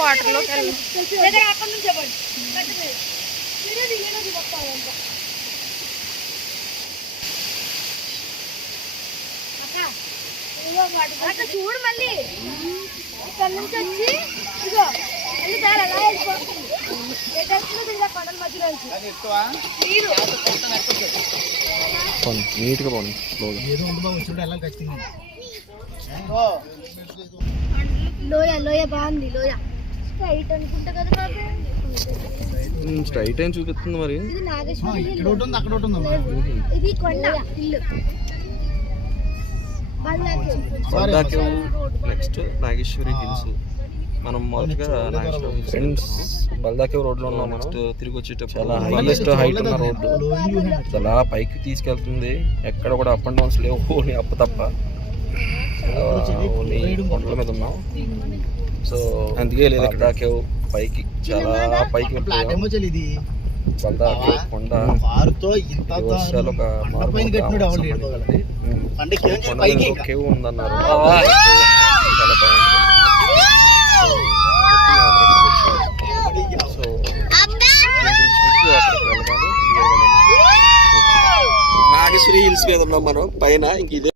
వాటర్లోకి వెళ్ళాం. చూడు మళ్ళీ ఇక్కడ నుంచి వచ్చి ఇదిగో మళ్ళీ దారి అలా వెళ్ళిపోతుంది. కొండల మధ్యలో నీట్గా పోండి. లోయ లోయ బాగుంది. లోయ స్ట్రైట్ అనుకుంటా కదా బాబు. స్ట్రైట్ ఏం చూపిస్తుంది మరి. ఇది నాగేశ్వరి ఇది కొండ ఇల్లు. Next Nageswari hills. మనం మొదటిగా ఫ్రెండ్స్ బల్దాకేవ్ రోడ్లో ఉన్నాం. నెక్స్ట్ తిరిగి వచ్చేటప్పుడు చాలా హైయెస్ట్ హైట్ ఉన్న రోడ్డు. చాలా పైకి తీసుకెళ్తుంది. ఎక్కడ కూడా అప్ అండ్ డౌన్స్ లేవు, ఓన్లీ అప్ తప్ప. ఓన్లీ కొండల మీద ఉన్నాం. సో అందుకే లేదు బల్దాకేవ్ పైకి, చాలా పైకి వెళ్ళిపోయాం. బల్దాకేవ్ కొండ వర్షాలు ఒక కేవ్ ఉందన్నారు. చాలా బాగుంటుంది. సో నాగేశ్వరి హిల్స్ మీద ఉన్నాం మనం పైన. ఇంక ఇదే